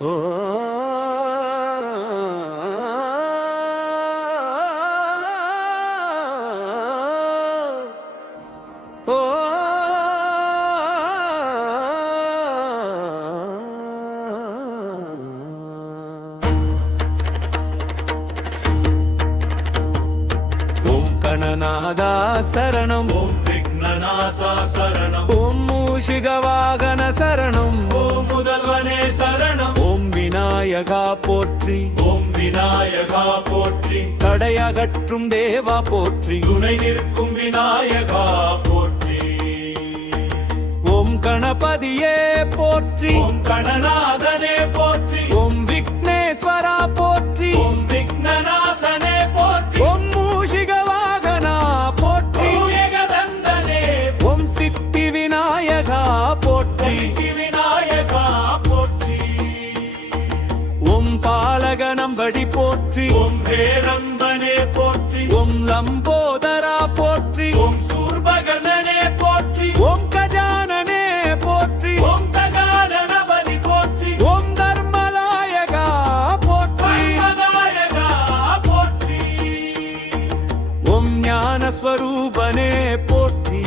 ஓ. கணநாதா சரணம். ஓம் விக்னநாசா சரணம். ஓம் மூஷிக வாகன சரணம். ஓம் முதல்வனே சரணம். ஓம் விநாயகா போற்றி. ஓம் விநாயகா போற்றி. தடையகற்றும் தேவா போற்றி. துணை நிற்கும் விநாயகா போற்றி. ஓம் கணபதியே போற்றி. ஓம் கணநாதனே போற்றி. பாலகனம்படி போற்றி. ஓம் பேரம்பனே போற்றி. ஓம் லம்போதரா போற்றி. ஓம் சூர்பகர்ணனே போற்றி. ஓம் கஜானனே போற்றி. ஓம் தகாரணபதி போற்றி. ஓம் தர்மலாயகா போற்றி. போற்றி. ஓம் ஞானஸ்வரூபனே போற்றி.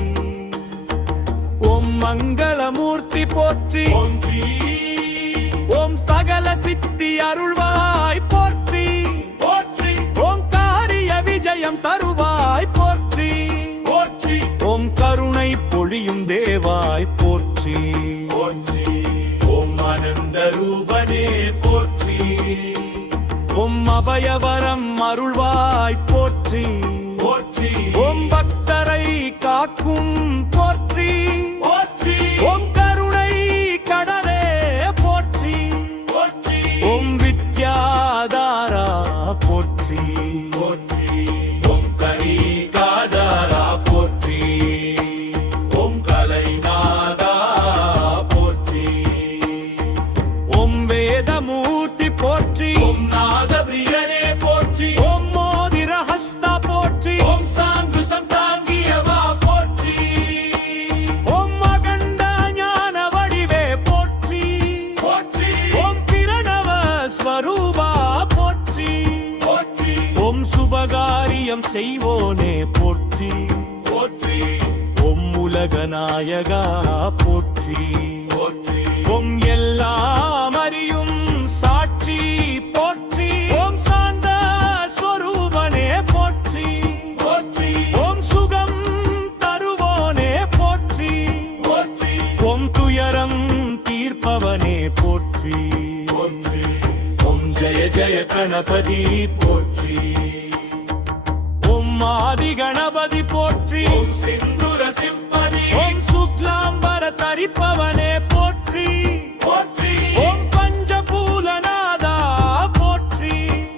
ஓம் மங்களமூர்த்தி போற்றி. ஓம் ஜீ சகல சித்தி அருள்வாய் போற்றி. போற்றி. ஓம் காரிய விஜயம் தருவாய் போற்றி. போற்றி. ஓம் கருணை பொழியும் தேவாய் போற்றி. போற்றி. ஓம் ஆனந்த ரூபனே போற்றி. ஓம் அபயவரம் அருள்வாய் போற்றி. போற்றி. ஓம் பக்தரை காக்கும் போற்றி போற்றி. சுபகாரியம் செய்வோனே போற்றி. போற்றி. ஓம் உலகநாயகா போற்றி. போற்றி. ஓம் எல்லாம் அறியும் சாட்சி போற்றி. ஓம் சாந்த ஸ்வரூபனே போற்றி. போற்றி. ஓம் சுகம் தருவோனே போற்றி. போற்றி. ஓம் துயரம் தீர்ப்பவனே போற்றி. போற்றி. ஓம் ஜெய ஜெய கணபதி போற்றி. ஆதி கணபதி போற்றி. சிந்துர சிம்பதி ஓம் சுக்லாம்பர தரிப்பவனே போற்றி. போற்றி. ஓம் பஞ்சபூலநாதா போற்றி.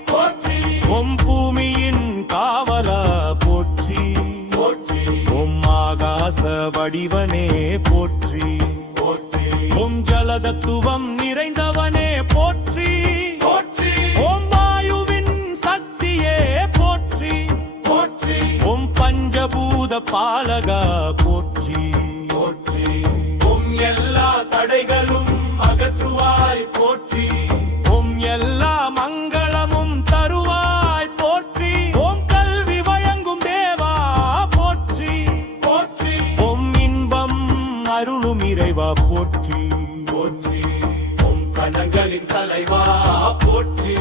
போற்றி. ஓம் பூமியின் காவலா போற்றி. போற்றி. ஓம் ஆகாச வடிவனே போற்றி. போற்றி. ஓம் ஜலதத்துவம் நிறைந்தவனே பாலகா போற்றி. போற்றி. உம் எல்லா தடைகளும் அகற்றுவாய் போற்றி. ஓம் எல்லா மங்களமும் தருவாய் போற்றி. ஓம் கல்வி வழங்கும் தேவா போற்றி. போற்றி. ஓம் இன்பம் அருளும் இறைவா போற்றி. போற்றி. உம் கணங்களின் தலைவா போற்றி.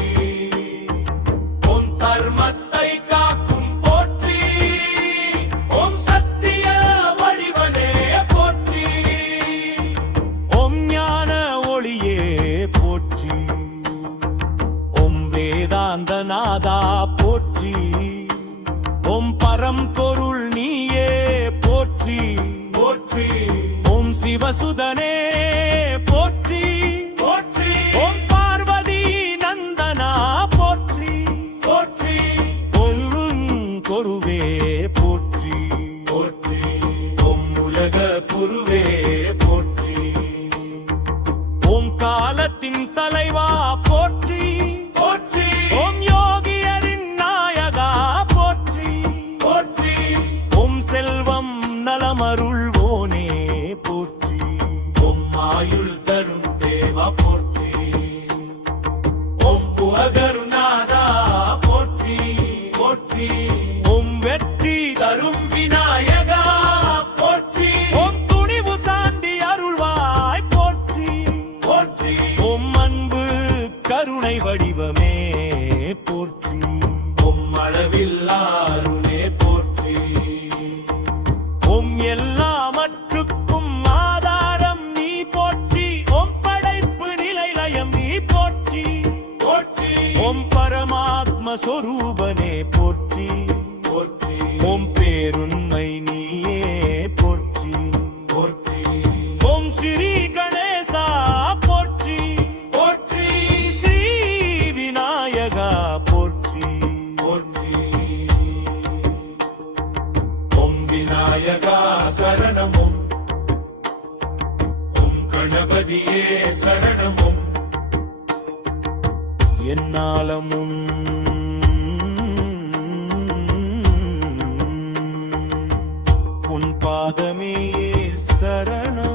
காலத்தின் தலைவா போற்றி உம் அளவில்லாருளே போற்றி. உம் எல்லாமற்றுக்கும் ஆதாரம் நீ போற்றி. உம் படைப்பு நிலை லயம் நீ போற்றி. போற்றி. உம் பரமாத்ம சொரூபனே போற்றி. போற்றி. உம் பேருண்மை அடியே சரணமும். என்னாலமும். உன் பாதமே சரணம்.